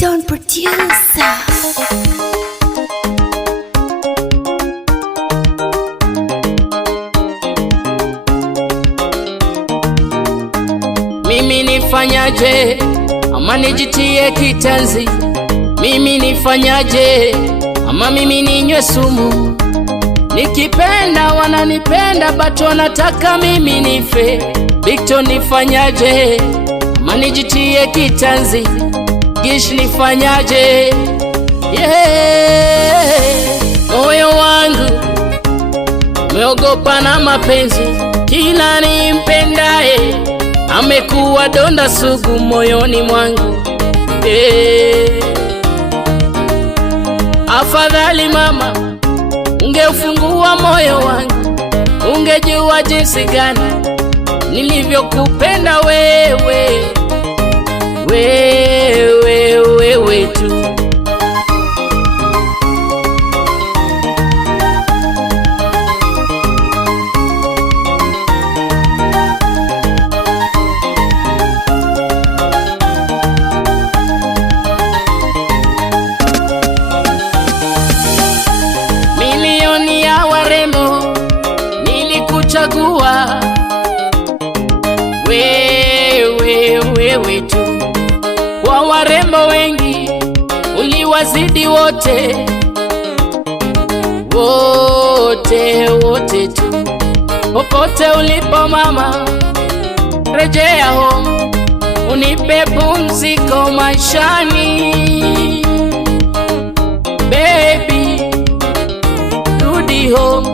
Ringtone producer. Mimi nifanyaje ama nijitie kitanzi? Mimi nifanyaje ama mimi ninywe sumu? Nikipenda wananipenda but wanataka mimi nife. Victor nifanyaje ama nijitie kitanzi? Gish nifanyaje? Moyo wangu umeogopa na mapenzi, kila nimpendaye amekuwa donda sugu moyoni mwangu. Afadhali mama, ungeufungua moyo wangu, ungejua jinsi gani nilivyokupenda wewe, wewe tu. Milioni ya warembo nilikuchagua wewe tu. Kwa warembo wengi uliwazidi wote tu. Popote ulipo mama, rejea home, unipe pumziko maishani. Baby, rudi home,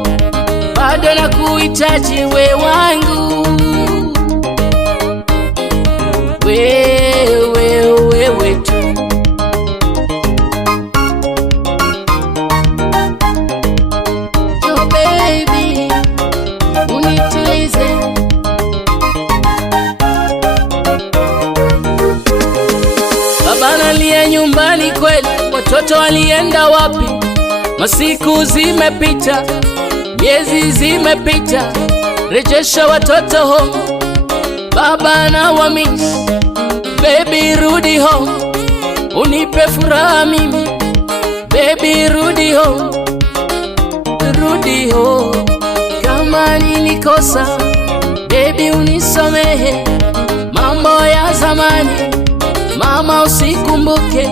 bado nakuhitaji we wangu. Wewe tu. Oh baby, unitulize. Baba nalia nyumbani kweli, watoto walienda wapi? Masiku zimepita, miezi zimepita, rejesha watoto home, baba na wamiss. Baby rudi home, unipe furaha mimi. Baby rudi home, rudi home. Kama nilikosa, baby unisamehe. Mambo ya zamani mama usikumbuke,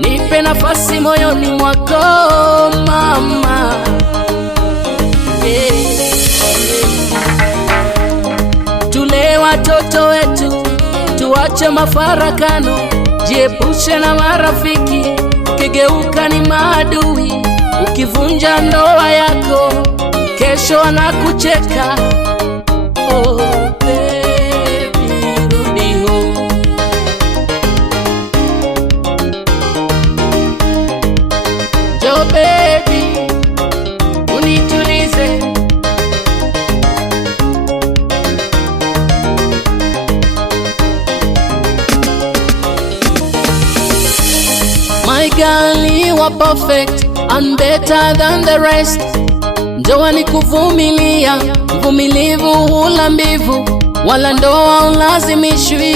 nipe nafasi moyoni mwako mama. Tule watoto wetu, tuache mafarakano, jiepushe na marafiki, ukigeuka ni maadui. Ukivunja ndoa yako, kesho anakucheka. Oh baby, rudi home. Jo baby, unitulize. My girl, you are perfect and better than the rest. Ndoa ni kuvumilia, mvumilivu hula mbivu, wala ndoa ulazimishwi.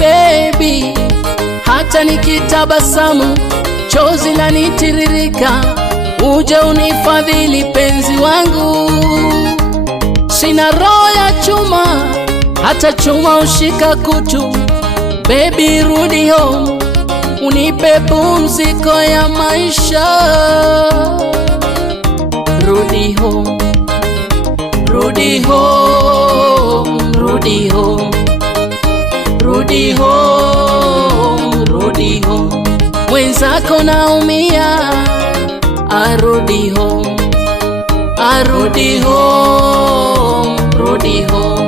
Baby, hata nikitabasamu chozi lanitiririka, uje unifadhili penzi wangu. Sina roho ya chuma, hata chuma ushika kutu. Baby rudi home, unipe pumziko ya maisha. Rudi home, rudi home, rudi home, rudi home, rudi home. Mwenzako naumia, arudi home, arudi home, rudi home.